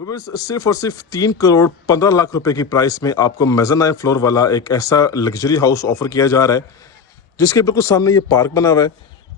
सिर्फ और सिर्फ 3 करोड़ 15 लाख रुपए की प्राइस में आपको मेज़ानाइन फ्लोर वाला एक ऐसा लग्जरी हाउस ऑफर किया जा रहा है जिसके बिल्कुल सामने ये पार्क बना हुआ है।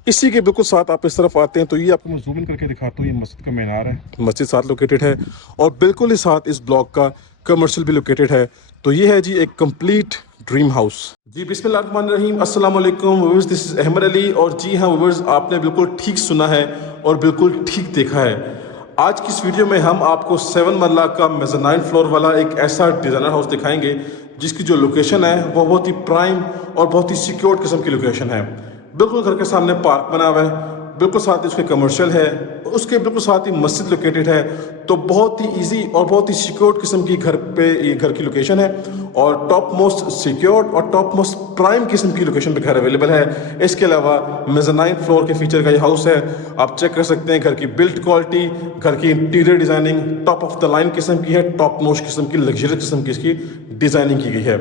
इसी के बिल्कुल साथ आप इस तरफ आते हैं तो ये आपको मैं जूम इन करके दिखाता हूँ। ये मस्जिद का मीनार है, मस्जिद साथ लोकेटेड है और बिल्कुल ही साथ इस ब्लॉक का कमर्शियल भी लोकेटेड है। तो ये है जी एक कंप्लीट ड्रीम हाउस। जी बिस्मिल्लाहिर्रहमानिर्रहीम, अस्सलाम वालेकुम viewers, this is Ahmad Ali. और जी हाँ व्यूअर्स, आपने बिल्कुल ठीक सुना है और बिल्कुल ठीक देखा है। आज की इस वीडियो में हम आपको 7 मरला का मेज़ानाइन फ्लोर वाला एक ऐसा डिज़ाइनर हाउस दिखाएंगे जिसकी जो लोकेशन है वो बहुत ही प्राइम और बहुत ही सिक्योर्ड किस्म की लोकेशन है। बिल्कुल घर के सामने पार्क बना हुआ है, बिल्कुल साथ ही उसके कमर्शियल है, उसके बिल्कुल साथ ही मस्जिद लोकेटेड है। तो बहुत ही इजी और बहुत ही सिक्योर्ड किस्म की घर पे ये घर की लोकेशन है और टॉप मोस्ट सिक्योर्ड और टॉप मोस्ट प्राइम किस्म की लोकेशन पे घर अवेलेबल है। इसके अलावा मेज़ानाइन फ्लोर के फीचर का ये हाउस है। आप चेक कर सकते हैं घर की बिल्ड क्वालिटी, घर की interior designing top of the line किस्म की है, टॉप मोस्ट किस्म की लग्जरियस किस्म की इसकी डिज़ाइनिंग की गई है।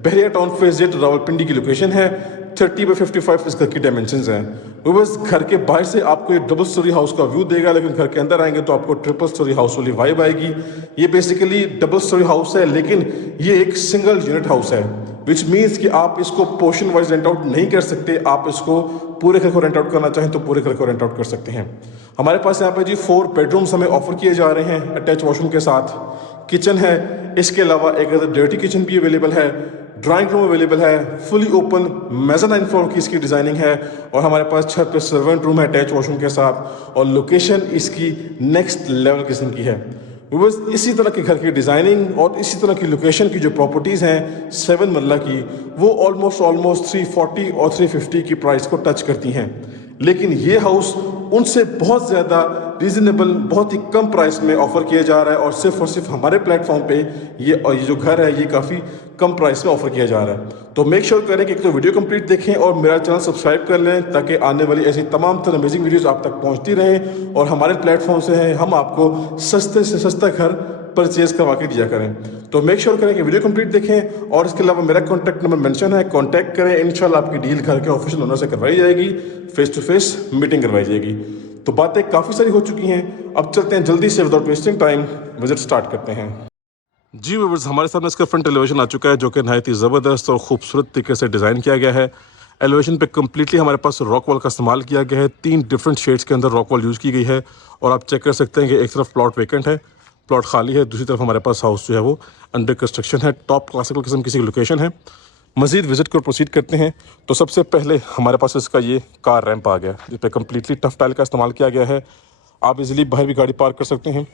बहरिया टाउन फेज जेट रावलपिंडी की लोकेशन है। 30x55 इस घर की डायमेंशंस हैं। वो बस घर के बाहर से आपको ये डबल स्टोरी हाउस का व्यू देगा, लेकिन घर के अंदर आएंगे तो आपको ट्रिपल स्टोरी हाउस वाली वाइब आएगी। ये बेसिकली डबल स्टोरी हाउस है, लेकिन ये एक सिंगल यूनिट हाउस है, विच मीन्स कि आप इसको पोर्शन वाइज रेंट आउट नहीं कर सकते। आप इसको पूरे घर को रेंट आउट करना चाहें तो पूरे घर को रेंट आउट कर सकते हैं। हमारे पास यहाँ पे जी 4 बेडरूम्स हमें ऑफर किए जा रहे हैं अटैच वॉशरूम के साथ। किचन है, इसके अलावा एक डर्टी किचन भी अवेलेबल है, ड्राइंग रूम अवेलेबल है, फुली ओपन मेज़ानाइन फ्लोर की इसकी डिज़ाइनिंग है और हमारे पास छत पे सर्वेंट रूम है अटैच वॉशरूम के साथ और लोकेशन इसकी नेक्स्ट लेवल किस्म की है। बस इसी तरह के घर की डिज़ाइनिंग और इसी तरह की लोकेशन की जो प्रॉपर्टीज़ हैं 7 मरला की, वो ऑलमोस्ट 340 और 350 की प्राइस को टच करती हैं। लेकिन ये हाउस उनसे बहुत ज़्यादा रीज़नेबल, बहुत ही कम प्राइस में ऑफ़र किया जा रहा है और सिर्फ हमारे प्लेटफॉर्म पे ये जो घर है ये काफ़ी कम प्राइस में ऑफ़र किया जा रहा है। तो मेक श्योर करें कि एक तो वीडियो कंप्लीट देखें और मेरा चैनल सब्सक्राइब कर लें ताकि आने वाली ऐसी तमाम तरह अमेजिंग वीडियोस आप तक पहुंचती रहें और हमारे प्लेटफॉर्म से हैं हम आपको सस्ते से सस्ता घर परचेज करवा के दिया करें। तो मेक श्योर करें कि वीडियो कंप्लीट देखें और इसके अलावा मेरा कॉन्टैक्ट नंबर मेंशन है, कॉन्टैक्ट करें। इंशाल्लाह आपकी डील घर के ऑफिशियल ओनर से करवाई जाएगी, फेस टू फेस मीटिंग करवाई जाएगी। तो बातें काफ़ी सारी हो चुकी हैं, अब चलते हैं जल्दी से without wasting time visit start करते हैं। जी व्यूअर्स, हमारे सामने इसका फ्रंट एलिवेशन आ चुका है जो कि नहायत ही ज़बरदस्त और खूबसूरत तरीके से डिज़ाइन किया गया है। एलिवेशन पे कम्प्लीटली हमारे पास रॉक वॉल का इस्तेमाल किया गया है। 3 डिफरेंट शेड्स के अंदर रॉक वॉल यूज़ की गई है और आप चेक कर सकते हैं कि एक तरफ प्लॉट वेकेंट है, प्लॉट खाली है, दूसरी तरफ हमारे पास हाउस जो है वो अंडर कंस्ट्रक्शन है। टॉप क्लासिकल किस्म की लोकेशन है। मज़ीद विजिट को प्रोसीड करते हैं तो सबसे पहले हमारे पास इसका ये कार रैंप आ गया जिस पर कम्प्लीटली टफ टाइल का इस्तेमाल किया गया है। आप इजीली बाहर भी गाड़ी पार्क कर सकते हैं।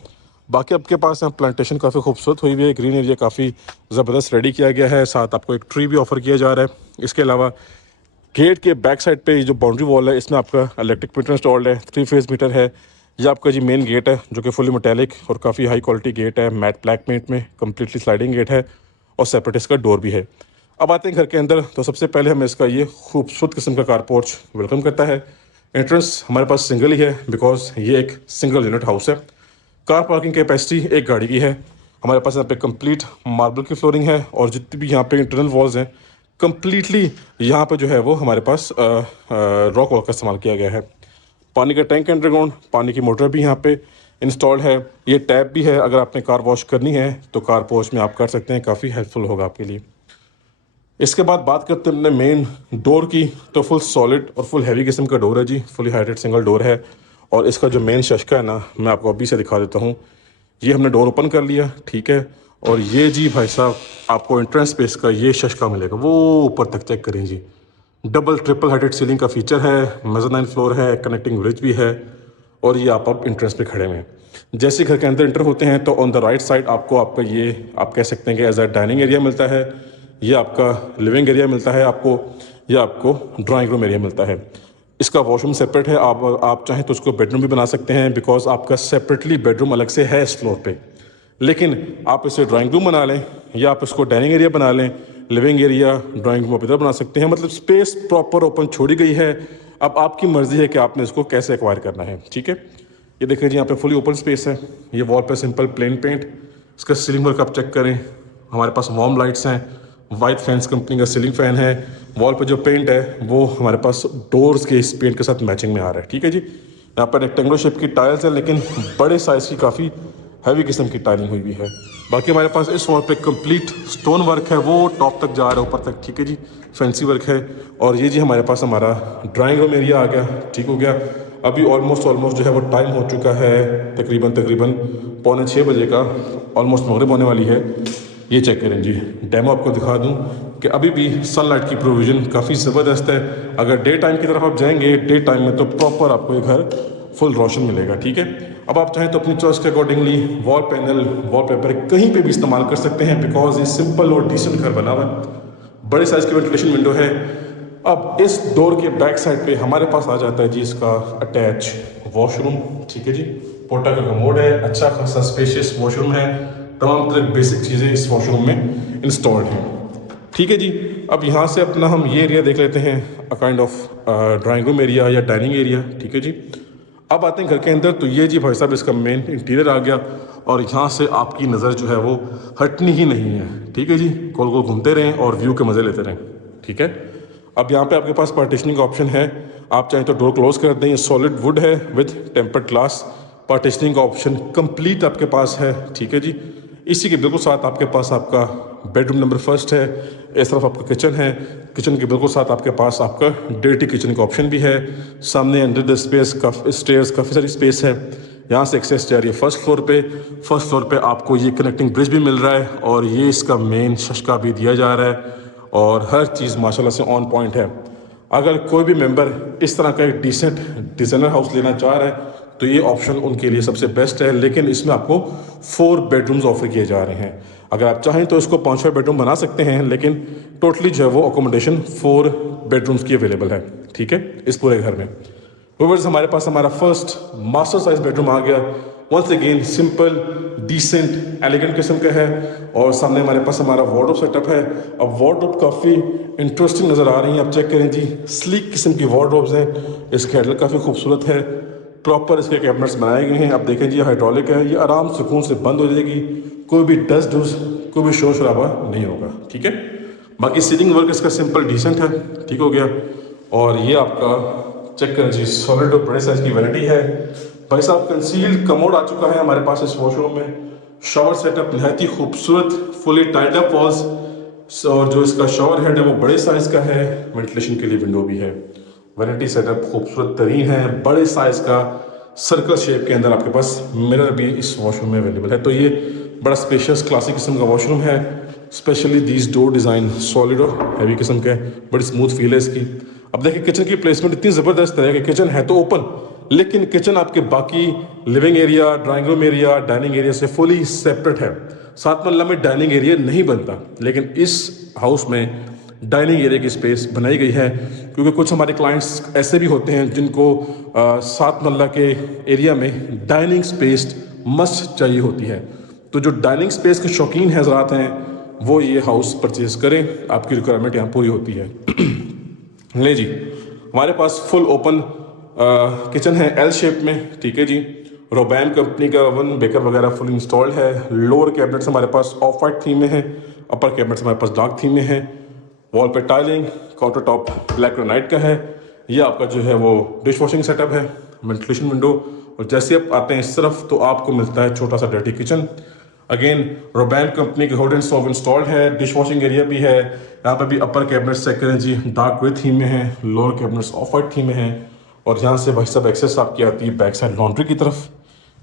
बाकी आपके पास यहाँ प्लांटेशन काफ़ी खूबसूरत हुई हुई है, ग्रीन एरिया काफ़ी ज़बरदस्त रेडी किया गया है, साथ आपको एक ट्री भी ऑफर किया जा रहा है। इसके अलावा गेट के बैक साइड पे जो बाउंड्री वॉल है इसमें आपका इलेक्ट्रिक मीटर इंस्टॉल्ड है, 3 फेज मीटर है। ये आपका जी मेन गेट है जो कि फुली मेटेलिक और काफ़ी हाई क्वालिटी गेट है, मैट ब्लैक पेंट में कम्प्लीटली स्लाइडिंग गेट है और सेपरेट इसका डोर भी है। अब आते हैं घर के अंदर तो सबसे पहले हमें इसका ये खूबसूरत किस्म का कार पोर्च वेलकम करता है। एंट्रेंस हमारे पास सिंगल ही है बिकॉज ये एक सिंगल यूनिट हाउस है। कार पार्किंग कैपेसिटी एक गाड़ी की है। हमारे पास यहाँ पे कंप्लीट मार्बल की फ्लोरिंग है और जितनी भी यहाँ पे इंटरनल वॉल्स हैं कंप्लीटली यहाँ पे जो है वो हमारे पास रॉक वॉल का इस्तेमाल किया गया है। पानी का टैंक अंडरग्राउंड, पानी की मोटर भी यहाँ पे इंस्टॉल्ड है। ये टैप भी है, अगर आपने कार वॉश करनी है तो कार वॉश में आप कर सकते हैं, काफ़ी हेल्पफुल होगा आपके लिए। इसके बाद बात करते हैं अपने मेन डोर की, तो फुल सॉलिड और फुल हैवी किस्म का डोर है जी, फुली हाइटेड सिंगल डोर है। और इसका जो मेन शशका है ना, मैं आपको अभी से दिखा देता हूँ। ये हमने डोर ओपन कर लिया, ठीक है, और ये जी भाई साहब आपको एंट्रेंस स्पेस का ये शशका मिलेगा, वो ऊपर तक चेक करें जी। डबल ट्रिपल हाइटेड सीलिंग का फीचर है, मेज़ानाइन फ्लोर है, कनेक्टिंग ब्रिज भी है और ये आप एंट्रेंस पे खड़े हुए हैं। जैसे घर के अंदर एंटर होते हैं तो ऑन द राइट साइड आपका ये आप कह सकते हैं कि एज अ डाइनिंग एरिया मिलता है, ये आपका लिविंग एरिया मिलता है आपको, ये आपको ड्राइंग रूम एरिया मिलता है। इसका वॉशरूम सेपरेट है, आप चाहें तो उसको बेडरूम भी बना सकते हैं बिकॉज आपका सेपरेटली बेडरूम अलग से है इस फ्लोर पे। लेकिन आप इसे ड्राइंग रूम बना लें या आप इसको डाइनिंग एरिया बना लें, लिविंग एरिया ड्राइंग रूम आप इधर बना सकते हैं। मतलब स्पेस प्रॉपर ओपन छोड़ी गई है। अब आपकी मर्जी है कि आपने इसको कैसे एक्वायर करना है, ठीक है। ये देखें जी यहाँ पे फुली ओपन स्पेस है। ये वॉल पे सिंपल प्लेन पेंट, इसका सीलिंग वर्क आप चेक करें। हमारे पास वार्म लाइट्स हैं, वाइट फैंस कंपनी का सीलिंग फैन है। वॉल पे जो पेंट है वो हमारे पास डोर्स के इस पेंट के साथ मैचिंग में आ रहा है, ठीक है जी। यहाँ पर रेक्टेंगुलर शेप की टाइल्स है लेकिन बड़े साइज़ की काफ़ी हैवी किस्म की टाइलिंग हुई हुई है। बाकी हमारे पास इस वॉल पे कंप्लीट स्टोन वर्क है, वो टॉप तक जा रहा है ऊपर तक, ठीक है जी, फैंसी वर्क है। और ये जी हमारे पास हमारा ड्राइंग रूम एरिया आ गया, ठीक हो गया। अभी ऑलमोस्ट जो है वो टाइम हो चुका है तकरीबन 5:45 बजे का, ऑलमोस्ट मगरिब होने वाली है। ये चेक करें जी, डेमो आपको दिखा दूं कि अभी भी सनलाइट की प्रोविज़न काफ़ी ज़बरदस्त है। अगर डे टाइम की तरफ आप जाएंगे, डे टाइम में तो प्रॉपर आपको ये घर फुल रोशन मिलेगा, ठीक है। अब आप चाहें तो अपनी चॉइस के अकॉर्डिंगली वॉल पैनल, वॉलपेपर कहीं पे भी इस्तेमाल कर सकते हैं, बिकॉज ये सिंपल और डिसेंट घर बना हुआ है। बड़े साइज़ की वेंटिलेशन विंडो है। अब इस डोर के बैक साइड पे हमारे पास आ जाता है जी इसका अटैच वॉशरूम, ठीक है जी। पोटा का कमोड है, अच्छा खासा स्पेशियस वॉशरूम है, तमाम तरह बेसिक चीज़ें इस वॉशरूम में इंस्टॉल्ड हैं, ठीक है जी। अब यहाँ से अपना हम ये एरिया देख लेते हैं, a kind of drawing room area या डाइनिंग एरिया, ठीक है जी। अब आते हैं घर के अंदर, तो ये जी भाई साहब इसका मेन इंटीरियर आ गया, और यहाँ से आपकी नज़र जो है वो हटनी ही नहीं है, ठीक है जी। गोल गोल घूमते रहें और व्यू के मज़े लेते रहें, ठीक है। अब यहाँ पे आपके पास पार्टीशनिंग का ऑप्शन है, आप चाहें तो डोर क्लोज कर दें। ये सॉलिड वुड है विद टेम्पर्ड ग्लास, पार्टीशनिंग का ऑप्शन कंप्लीट आपके पास है, ठीक है जी। इसी के बिल्कुल साथ आपके पास आपका बेडरूम नंबर फर्स्ट है, इस तरफ आपका किचन है, किचन के बिल्कुल साथ आपके पास आपका डर्टी किचन का ऑप्शन भी है। सामने अंडर द स्पेस स्टेयर्स काफ़ी सारी स्पेस है, यहाँ से एक्सेस जा रही है फर्स्ट फ्लोर पे। फर्स्ट फ्लोर पे आपको ये कनेक्टिंग ब्रिज भी मिल रहा है, और ये इसका मेन शशका भी दिया जा रहा है, और हर चीज़ माशाल्लाह से ऑन पॉइंट है। अगर कोई भी मेंबर इस तरह का एक डिसेंट डिज़ाइनर हाउस लेना चाह रहा है तो ये ऑप्शन उनके लिए सबसे बेस्ट है, लेकिन इसमें आपको 4 बेडरूम्स ऑफर किए जा रहे हैं। अगर आप चाहें तो इसको 5-6 बेडरूम बना सकते हैं, लेकिन टोटली जो है वो अकोमोडेशन 4 बेडरूम्स की अवेलेबल है, ठीक है, इस पूरे घर में। व्यूअर्स, हमारे पास हमारा फर्स्ट मास्टर साइज बेडरूम आ गया। Once again simple, decent, elegant किस्म का है, और सामने हमारे पास हमारा वार्डरोब सेटअप है। अब वार्डरोब काफ़ी इंटरेस्टिंग नज़र आ रही हैं, आप चेक करें जी, स्लीक किस्म की वार्डरोब्स हैं। इसकी हैंडल काफ़ी खूबसूरत है, प्रॉपर इसके कैबिनेट्स बनाए गए हैं। आप देखें जी, हाइड्रोलिक है, ये आराम सुकून से बंद हो जाएगी, कोई भी डस्ट डूस, कोई भी शोर शराबा नहीं होगा, ठीक है। बाकी सीलिंग वर्क इसका सिंपल डिसेंट है, ठीक हो गया। और ये आपका चेक करें जी, सॉलिड और बड़े साइज की वैनिटी है। भाई साहब, कंसील्ड कमोड आ चुका है हमारे पास इस वॉशरूम में। शावर सेटअप नहायत ही खूबसूरत, फुली टाइड अप वॉल्स, और जो इसका शावर हेड है वो बड़े साइज का है, वेंटिलेशन के लिए विंडो भी है। वैनिटी सेटअप खूबसूरत तरीन है, बड़े साइज का सर्कल शेप के अंदर आपके पास मिरर भी इस वॉशरूम में अवेलेबल है। तो ये बड़ा स्पेशियस क्लासिक किस्म का वॉशरूम है। Specially these door design solid और हैवी किस्म का है, बड़ी स्मूथ फील है इसकी। अब देखिए किचन की प्लेसमेंट इतनी ज़बरदस्त है कि किचन है तो ओपन, लेकिन किचन आपके बाकी living area, drawing room area, dining area से फुली सेपरेट है। 7 मरला में डाइनिंग एरिया नहीं बनता, लेकिन इस हाउस में डाइनिंग एरिया की स्पेस बनाई गई है, क्योंकि कुछ हमारे क्लाइंट्स ऐसे भी होते हैं जिनको 7 मरला के एरिया में डाइनिंग स्पेस मस्ट चाहिए होती है। तो जो डाइनिंग स्पेस के शौकीन हजरात हैं वो ये हाउस परचेज करें, आपकी रिक्वायरमेंट यहाँ पूरी होती है। ले जी, हमारे पास फुल ओपन किचन है एल शेप में, ठीक है जी। रोबैन कंपनी का ओवन, बेकर वगैरह फुल इंस्टॉल्ड है। लोअर कैबिनेट्स हमारे पास ऑफ वाइट थीम में है, अपर कैबिनेट्स हमारे पास डार्क थीम में है। वॉल पे tiling, counter top black granite का है। ये आपका जो है वो डिश वॉशिंग सेटअप है, वेंटिलेशन विंडो, और जैसे आप आते हैं इस तरफ तो आपको मिलता है छोटा सा डर्टी किचन। अगेन रोबैन कंपनी के हॉट एंड स्टोव इंस्टॉल्ड है, डिश वॉशिंग एरिया भी है। यहाँ पर भी अपर कैबिनेट चेक करें जी, डार्क ग्रे थीम में है, lower cabinets of white theme में है। और यहाँ से भाई साहब एक्सेस आपकी आती है बैक साइड लॉन्ड्री की तरफ,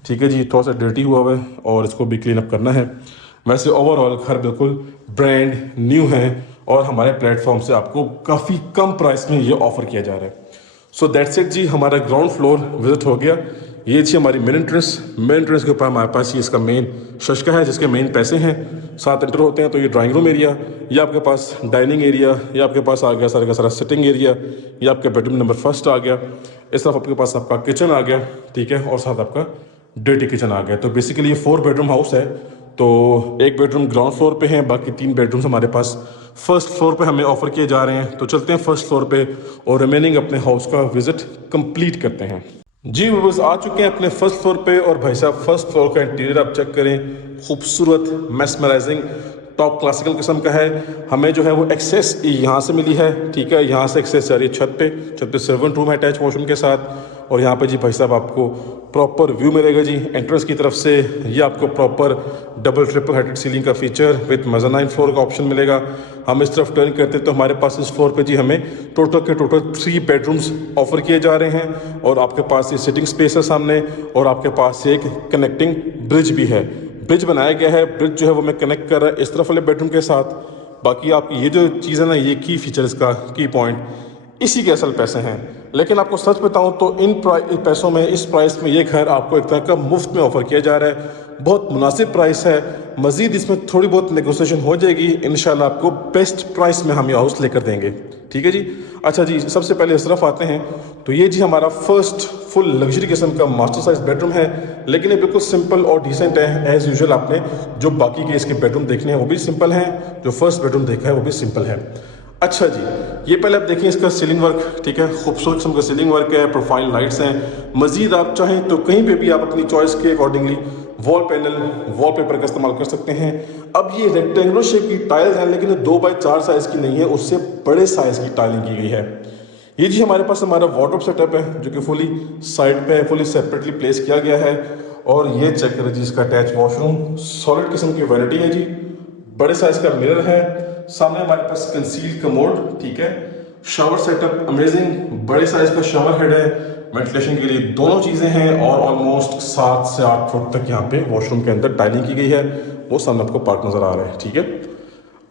ठीक है जी। थोड़ा सा डर्टी हुआ हुआ है और इसको भी क्लीन अप करना है। वैसे ओवरऑल घर बिल्कुल ब्रांड न्यू है, और हमारे प्लेटफॉर्म से आपको काफ़ी कम प्राइस में ये ऑफर किया जा रहा है। सो दैट्स इट जी, हमारा ग्राउंड फ्लोर विजिट हो गया। ये जी हमारी मेन एंट्रेंस के ऊपर हमारे पास ये इसका मेन शशका है, जिसके मेन पैसे हैं। 7 एंटर होते हैं तो ये ड्राइंग रूम एरिया, ये आपके पास डाइनिंग एरिया, ये आपके पास आ गया सारे का सारा सिटिंग एरिया, ये आपका बेडरूम नंबर फर्स्ट आ गया। इस तरफ आपके पास आपका किचन आ गया, ठीक है, और साथ आपका डर्टी किचन आ गया। तो बेसिकली ये 4 बेडरूम हाउस है। तो एक बेडरूम ग्राउंड फ्लोर पे है, बाकी 3 बेडरूम्स हमारे पास फर्स्ट फ्लोर पे हमें ऑफर किए जा रहे हैं। तो चलते हैं फर्स्ट फ्लोर पे और रिमेनिंग अपने हाउस का विजिट कंप्लीट करते हैं। जी व्यूअर्स, आ चुके हैं अपने फर्स्ट फ्लोर पे, और भाई साहब फर्स्ट फ्लोर का इंटीरियर आप चेक करें, खूबसूरत, मेस्मराइजिंग, टॉप क्लासिकल किस्म का है। हमें जो है वो एक्सेस यहाँ से मिली है, ठीक है, यहाँ से एक्सेस जा रही है छत पे सर्वेंट रूम है अटैच वॉशरूम के साथ, और यहाँ पे जी भाई साहब आपको प्रॉपर व्यू मिलेगा जी एंट्रेंस की तरफ से। ये आपको proper double triple heighted ceiling का फीचर विद मेज़ानाइन फ्लोर का ऑप्शन मिलेगा। हम इस तरफ टर्न करते हैं तो हमारे पास इस फ्लोर पे जी हमें टोटल 3 बेडरूम्स ऑफर किए जा रहे हैं, और आपके पास ये सिटिंग स्पेस है सामने, और आपके पास एक कनेक्टिंग ब्रिज भी है। ब्रिज बनाया गया है, ब्रिज जो है वो मैं कनेक्ट कर रहा है इस तरफ वाले बेडरूम के साथ। बाकी आपकी ये जो चीज़ है ना, ये की फीचर इसका की पॉइंट इसी के असल पैसे हैं। लेकिन आपको सच बताऊं तो इन पैसों में, इस प्राइस में ये घर आपको एक तरह का मुफ्त में ऑफर किया जा रहा है। बहुत मुनासिब प्राइस है। मज़ीद इसमें थोड़ी बहुत नेगोशिएशन हो जाएगी, इंशाल्लाह आपको बेस्ट प्राइस में हम ये हाउस लेकर देंगे। ठीक है जी। अच्छा जी, सबसे पहले इस तरफ आते हैं तो ये जी हमारा फर्स्ट फुल लग्जरी किस्म का मास्टर साइज बेडरूम है, लेकिन ये बिल्कुल सिंपल और डिसेंट है एज़ यूजुअल। आपने जो बाकी के इसके बेडरूम देखने हैं वो भी सिंपल हैं, जो फर्स्ट बेडरूम देखा है वो भी सिंपल है। अच्छा जी, ये पहले आप देखिए इसका सीलिंग वर्क, ठीक है, खूबसूरत किस्म का सीलिंग वर्क है, प्रोफाइल लाइट्स हैं। मजीद आप चाहें तो कहीं पे भी आप अपनी चॉइस के अकॉर्डिंगली वॉलपेपर का इस्तेमाल कर सकते हैं। अब ये रेक्टेंगुलर शेप की टाइल्स हैं, लेकिन 2x4 साइज़ की नहीं है, उससे बड़े साइज़ की टाइलिंग की गई है। ये जी हमारे पास हमारा वार्डरोब सेटअप है जो कि फुली साइड पे फुली सेपरेटली प्लेस किया गया है। और ये चेक करें जी, इसका अटैच वॉशरूम, सॉलिड किस्म की वैनिटी है जी, बड़े साइज का मिरर है, सामने हमारे पास कंसील कमोड, ठीक है, शावर सेटअप अमेजिंग, बड़े साइज का शावर हेड है, वेंटिलेशन के लिए दोनों चीज़ें हैं, और ऑलमोस्ट 7 से 8 फुट तक यहाँ पे वॉशरूम के अंदर टाइलिंग की गई है, वो सामने आपको पार्क नज़र आ रहा है। ठीक है।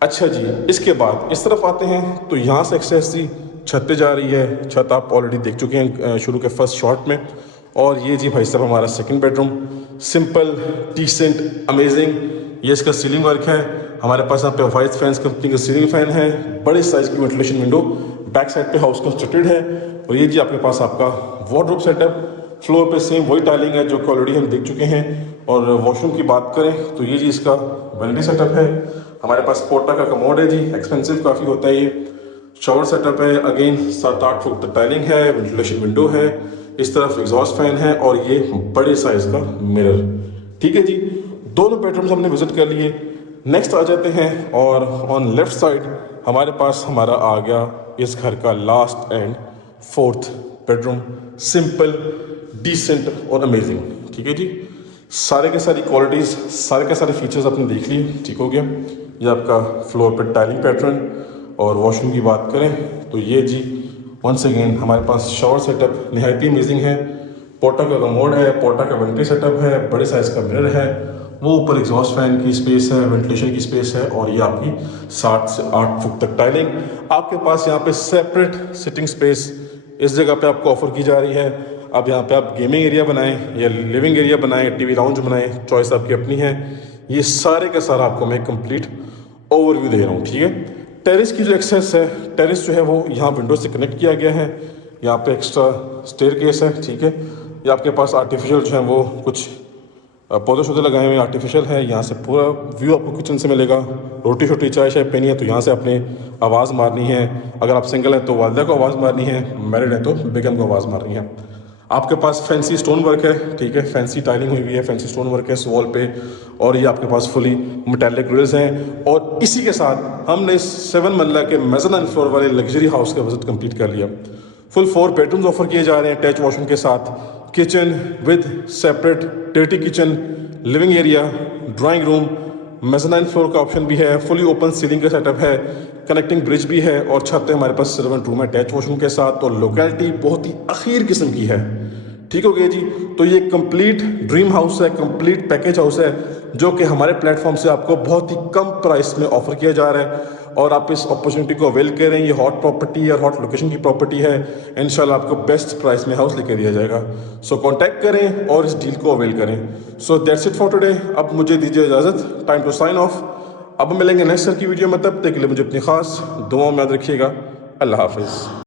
अच्छा जी, इसके बाद इस तरफ आते हैं तो यहाँ से एक्सेस जी छत पे जा रही है। छत आप ऑलरेडी देख चुके हैं शुरू के फर्स्ट शॉट में। और ये जी भाई साहब हमारा second bedroom, simple decent amazing. ये इसका सीलिंग वर्क है। हमारे पास यहाँ पे वाइस फैंस कंपनी का सीलिंग फैन है, बड़े साइज की वेंटिलेशन विंडो, बैक साइड पे हाउस कंस्ट्रक्टेड है। और ये जी आपके पास आपका वार्डरोब सेटअप, फ्लोर पे सेम वही टाइलिंग है जो कि ऑलरेडी हम देख चुके हैं। और वॉशरूम की बात करें तो ये जी इसका वैनिटी सेटअप है। हमारे पास पोर्टा का कमोड है जी, एक्सपेंसिव काफ़ी होता है ये। शावर सेटअप है, अगेन 7-8 फुट तक टाइलिंग है, वेंटिलेशन विंडो है, इस तरफ एग्जॉस्ट फैन है, और ये बड़े साइज का मिरर। ठीक है जी, दोनों बेडरूम्स हमने विजिट कर लिए। नेक्स्ट आ जाते हैं, और ऑन लेफ्ट साइड हमारे पास हमारा आ गया इस घर का last and fourth bedroom, simple decent और अमेजिंग। ठीक है जी, सारे के सारी क्वालिटीज़, सारे के सारे फीचर्स आपने देख लिए। ठीक हो गया। ये आपका फ्लोर पर टाइलिंग पैटर्न। और वॉशरूम की बात करें तो ये जी वंस अगेन हमारे पास शावर सेटअप निहायती अमेजिंग है, पोर्टा का कमोड है, पोर्टा का वेंटिलेशन सेटअप है, बड़े साइज का मिरर है, वो ऊपर एग्जॉस्ट फैन की स्पेस है, वेंटिलेशन की स्पेस है, और ये आपकी 7 से 8 फुट तक टाइलिंग। आपके पास यहाँ पे सेपरेट सिटिंग स्पेस इस जगह पे आपको ऑफर की जा रही है। अब यहाँ पे आप गेमिंग एरिया बनाएं या लिविंग एरिया बनाएं, टीवी लाउंज बनाएं, चॉइस आपकी अपनी है। ये सारे का सारा आपको मैं कंप्लीट ओवरव्यू दे रहा हूँ। ठीक है। टेरेस की जो एक्सेस है, टेरेस जो है वो यहाँ विंडो से कनेक्ट किया गया है। यहाँ पे एक्स्ट्रा स्टेयर केस है। ठीक है। ये आपके पास आर्टिफिशियल जो है वो कुछ पौधे शौधे लगाए हुए आर्टिफिशियल है। यहाँ से पूरा व्यू आपको किचन से मिलेगा। रोटी शोटी चाय शाय पीनी है तो यहाँ से आपने आवाज़ मारनी है। अगर आप सिंगल हैं तो वालदा को आवाज़ मारनी है, मैरिड है तो बेगम को आवाज़ मारनी है। आपके पास फैंसी स्टोन वर्क है। ठीक है, फैंसी टाइलिंग हुई हुई है, फैंसी स्टोन वर्क है इस वॉल पे। और ये आपके पास फुली मेटालिक ग्रिल्स हैं। और इसी के साथ हमने 7 मरला के मेज़ानाइन फ्लोर वाले लग्जरी हाउस का विजिट कंप्लीट कर लिया। फुल 4 बेडरूम्स ऑफर किए जा रहे हैं अटैच वॉशरूम के साथ, kitchen with separate dirty kitchen, living area, drawing room, mezzanine floor का ऑप्शन भी है, फुली ओपन सीलिंग का सेटअप है, कनेक्टिंग ब्रिज भी है, और छत है हमारे पास सर्वेंट रूम है अटैच वॉशरूम के साथ। और लोकेलिटी बहुत ही अखीर किस्म की है। ठीक हो गया जी। तो ये कंप्लीट ड्रीम हाउस है, कंप्लीट पैकेज हाउस है, जो कि हमारे प्लेटफॉर्म से आपको बहुत ही कम प्राइस में ऑफर किया जा रहा है। और आप इस अपॉर्चुनिटी को अवेल करें। ये हॉट प्रॉपर्टी और हॉट लोकेशन की प्रॉपर्टी है। इंशाल्लाह आपको बेस्ट प्राइस में हाउस लेकर दिया जाएगा। सो कांटेक्ट करें और इस डील को अवेल करें। So that's it for today. अब मुझे दीजिए इजाज़त, टाइम टू साइन ऑफ। अब मिलेंगे नेक्स्ट की वीडियो में, तब तक के लिए मुझे अपनी खास दुआओं में याद रखिएगा। अल्लाह हाफिज़।